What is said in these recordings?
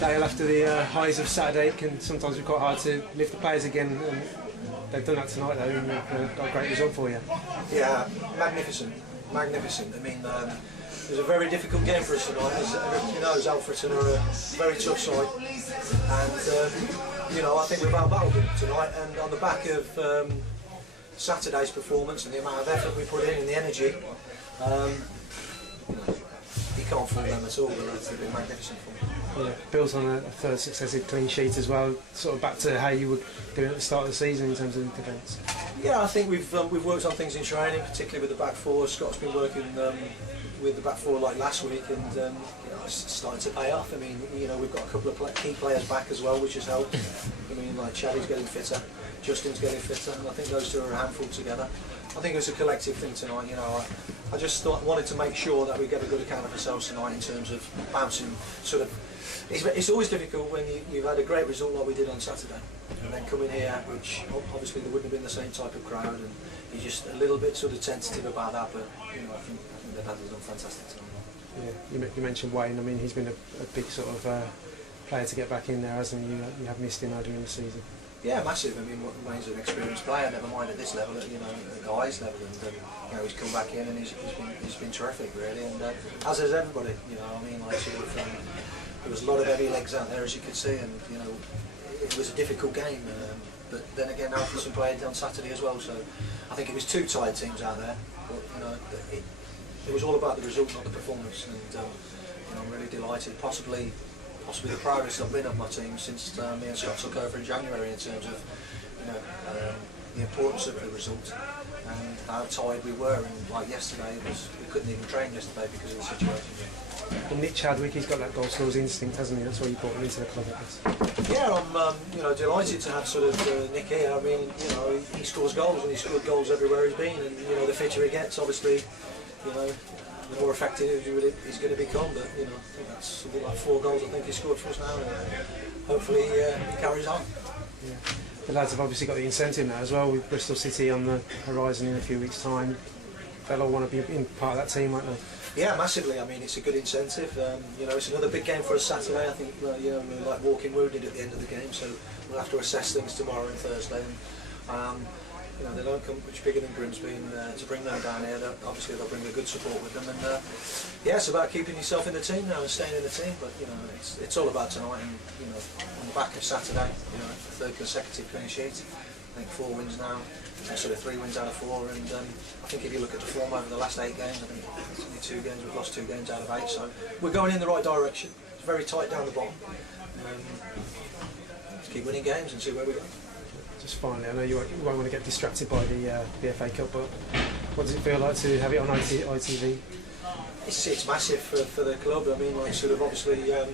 Dale, after the highs of Saturday, it can sometimes be quite hard to lift the players again. And they've done that tonight, though, and got a great result for you. Yeah, magnificent. I mean, it was a very difficult game for us tonight. As everybody knows, Alfreton are a very tough side, and I think we've outbattled them tonight. And on the back of Saturday's performance and the amount of effort we put in and the energy, you can't fool them at all. They've been magnificent for me. Yeah, built on a third successive clean sheet as well. Sort of back to how you were doing at the start of the season in terms of defence. Yeah, I think we've worked on things in training, particularly with the back four. Scott's been working with the back four like last week, and it's starting to pay off. I mean, we've got a couple of key players back as well, which has helped. I mean, like Chaddy's getting fitter, Justin's getting fitter, and I think those two are a handful together. I think it was a collective thing tonight. I just wanted to make sure that we get a good account of ourselves tonight in terms of bouncing sort of. It's always difficult when you've had a great result like we did on Saturday, and then coming here, which obviously there wouldn't have been the same type of crowd, and you're just a little bit sort of tentative about that. But I think they've done fantastic tonight. Yeah, you mentioned Wayne. I mean, he's been a big sort of player to get back in there, hasn't he? You have missed him earlier in the season. Yeah, massive. I mean, Wayne's an experienced player, never mind at this level, at the highest level, and he's come back in and he's been terrific, really, and as has everybody. I mean, like sort of. There was a lot of heavy legs out there, as you could see, and it was a difficult game. But then again, Alfreton played on Saturday as well, so I think it was two tired teams out there. But it was all about the result, not the performance, and I'm really delighted. Possibly the proudest I've been of my team since me and Scott took over in January, in terms of the importance of the result and how tired we were. And like yesterday, we couldn't even train yesterday because of the situation. And Nick Chadwick, he's got that goal scorer's instinct, hasn't he? That's why you brought him into the club, I guess. Yeah, I'm delighted to have sort of Nick here. I mean, he scores goals, and he's scored goals everywhere he's been. And the fitter he gets, obviously, the more effective he's going to become. But I think that's something like 4 goals I think he scored for us now, and hopefully he carries on. Yeah. The lads have obviously got the incentive now as well, with Bristol City on the horizon in a few weeks' time. They'll all want to be in part of that team, won't they? Yeah, massively. I mean, it's a good incentive. It's another big game for us Saturday. I think we're like walking wounded at the end of the game, so we'll have to assess things tomorrow and Thursday. And, they don't come much bigger than Grimsby, and to bring them down here, obviously they'll bring a good support with them. And it's about keeping yourself in the team now and staying in the team. But it's all about tonight, and on the back of Saturday, third consecutive clean sheet. I think 4 wins now, sort of 3 wins out of 4, and I think if you look at the form over the last 8 games, I think it's only 2 games, we've lost 2 games out of 8, so we're going in the right direction. It's very tight down the bottom. Let's keep winning games and see where we go. Just finally, I know you won't want to get distracted by the FA Cup, but what does it feel like to have it on ITV? It's massive for the club. I mean, like sort of obviously, I'm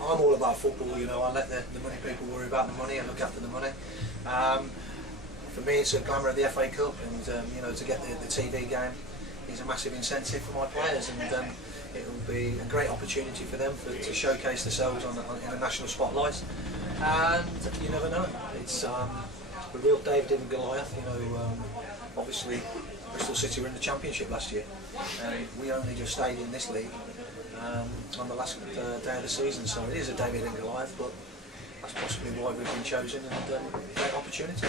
all about football. I let the money people worry about the money and look after the money. For me, it's a glamour of the FA Cup, and to get the TV game is a massive incentive for my players, and it will be a great opportunity for them to showcase themselves in a national spotlight. And you never know. It's a real David and Goliath. Obviously Bristol City were in the Championship last year, and we only just stayed in this league on the last day of the season. So it is a David and Goliath, but that's possibly why we've been chosen, and great opportunity.